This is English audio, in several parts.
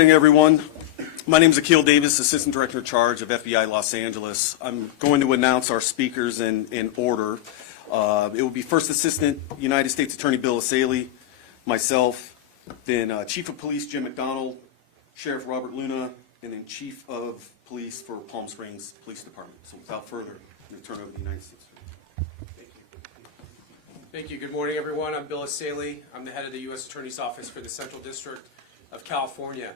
Good morning, everyone. My name is Akil Davis, Assistant Director in Charge of FBI Los Angeles. I'm going to announce our speakers in order. It will be First Assistant United States Attorney Bill Asaley, myself, then Chief of Police Jim McDonald, Sheriff Robert Luna, and then Chief of Police for Palm Springs Police Department. So without further, I'm going to turn over to the United States. Thank you. Thank you. Good morning, everyone. I'm Bill Asaley. I'm the head of the U.S. Attorney's Office for the Central District of California.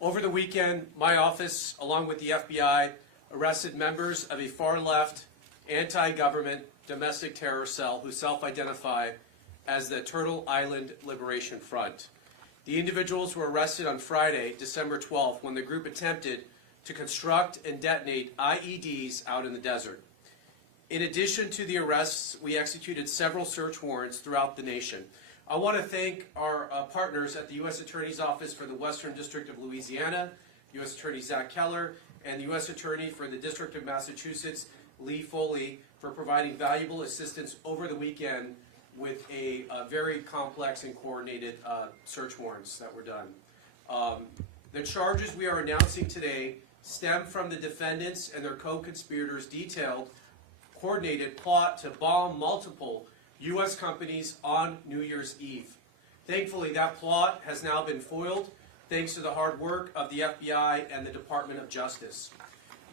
Over the weekend, my office, along with the FBI, arrested members of a far-left, anti-government domestic terror cell who self-identify as the Turtle Island Liberation Front. The individuals were arrested on Friday, December 12th, when the group attempted to construct and detonate IEDs out in the desert. In addition to the arrests, we executed several search warrants throughout the nation. I want to thank our partners at the U.S. Attorney's Office for the Western District of Louisiana, U.S. Attorney Zach Keller, and the U.S. Attorney for the District of Massachusetts, Lee Foley, for providing valuable assistance over the weekend with a very complex and coordinated search warrants that were done. The charges we are announcing today stem from the defendants and their co-conspirators' detailed, coordinated plot to bomb multiple U.S. companies on New Year's Eve. Thankfully, that plot has now been foiled thanks to the hard work of the FBI and the Department of Justice.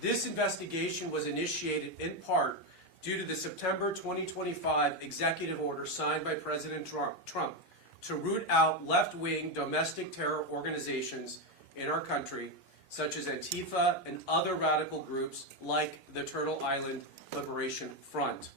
This investigation was initiated in part due to the September 2025 executive order signed by President Trump to root out left-wing domestic terror organizations in our country, such as Antifa and other radical groups like the Turtle Island Liberation Front.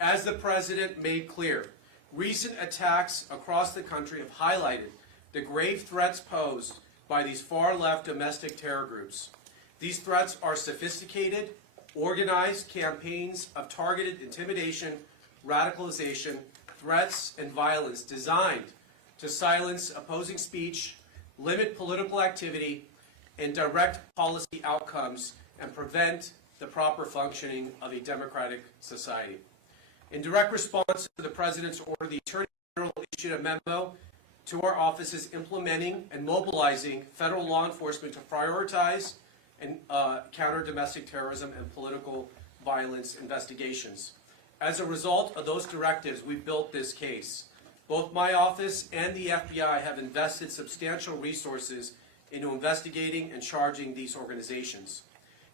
As the President made clear, recent attacks across the country have highlighted the grave threats posed by these far-left domestic terror groups. These threats are sophisticated, organized campaigns of targeted intimidation, radicalization, threats, and violence designed to silence opposing speech, limit political activity, and direct policy outcomes, and prevent the proper functioning of a democratic society. In direct response to the President's order, the Attorney General issued a memo to our offices implementing and mobilizing federal law enforcement to prioritize and counter domestic terrorism and political violence investigations. As a result of those directives, we built this case. Both my office and the FBI have invested substantial resources into investigating and charging these organizations.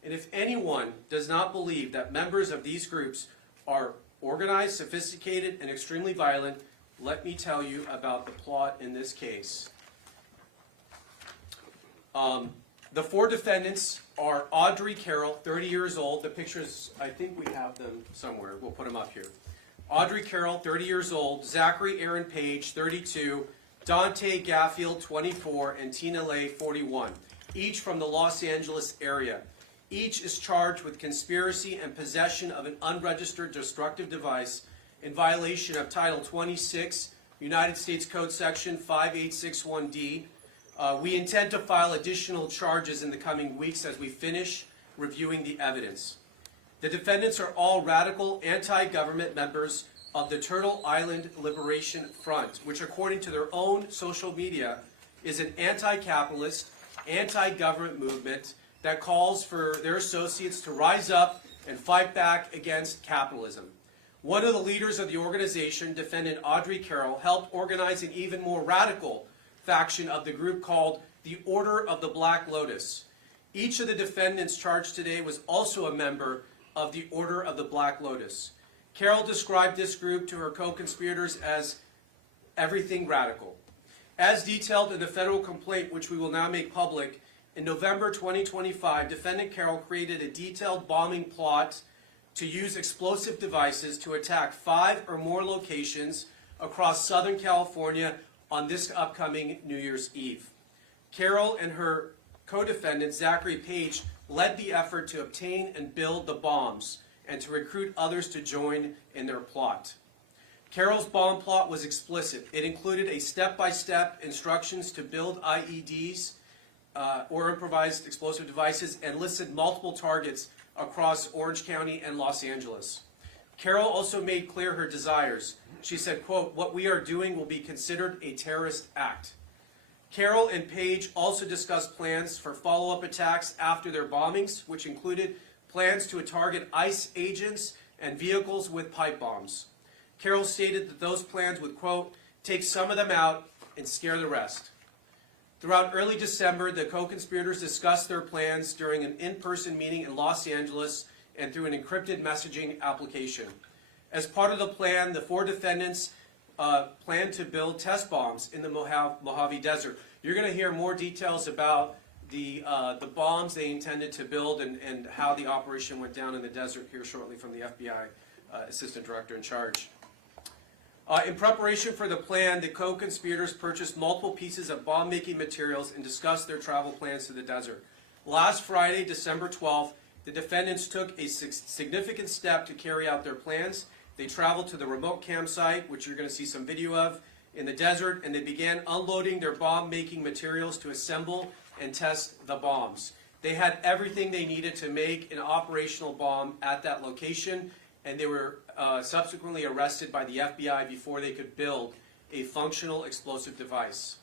And if anyone does not believe that members of these groups are organized, sophisticated, and extremely violent, let me tell you about the plot in this case. The four defendants are Audrey Carroll, 30 years old. The pictures, I think we have them somewhere. We'll put them up here. Audrey Carroll, 30 years old. Zachary Aaron Page, 32. Dante Gaffield, 24. And Tina Lay, 41. Each from the Los Angeles area. Each is charged with conspiracy and possession of an unregistered destructive device in violation of Title 26, United States Code Section 5861D. We intend to file additional charges in the coming weeks as we finish reviewing the evidence. The defendants are all radical anti-government members of the Turtle Island Liberation Front, which according to their own social media is an anti-capitalist, anti-government movement that calls for their associates to rise up and fight back against capitalism. One of the leaders of the organization, Defendant Audrey Carroll, helped organize an even more radical faction of the group called the Order of the Black Lotus. Each of the defendants charged today was also a member of the Order of the Black Lotus. Carroll described this group to her co-conspirators as everything radical. As detailed in the federal complaint, which we will now make public, in November 2025, Defendant Carroll created a detailed bombing plot to use explosive devices to attack 5 or more locations across Southern California on this upcoming New Year's Eve. Carroll and her co-defendant, Zachary Page, led the effort to obtain and build the bombs and to recruit others to join in their plot. Carroll's bomb plot was explicit. It included a step-by-step instructions to build IEDs, or improvised explosive devices, and listed multiple targets across Orange County and Los Angeles. Carroll also made clear her desires. She said, quote, "What we are doing will be considered a terrorist act." Carroll and Page also discussed plans for follow-up attacks after their bombings, which included plans to target ICE agents and vehicles with pipe bombs. Carroll stated that those plans would, quote, take some of them out and scare the rest. Throughout early December, the co-conspirators discussed their plans during an in-person meeting in Los Angeles and through an encrypted messaging application. As part of the plan, the 4 defendants planned to build test bombs in the Mojave Desert. You're going to hear more details about the bombs they intended to build and how the operation went down in the desert here shortly from the FBI Assistant Director in charge. In preparation for the plan, the co-conspirators purchased multiple pieces of bomb-making materials and discussed their travel plans to the desert. Last Friday, December 12th, the defendants took a significant step to carry out their plans. They traveled to the remote campsite, which you're going to see some video of, in the desert, and they began unloading their bomb-making materials to assemble and test the bombs. They had everything they needed to make an operational bomb at that location, and they were subsequently arrested by the FBI before they could build a functional explosive device.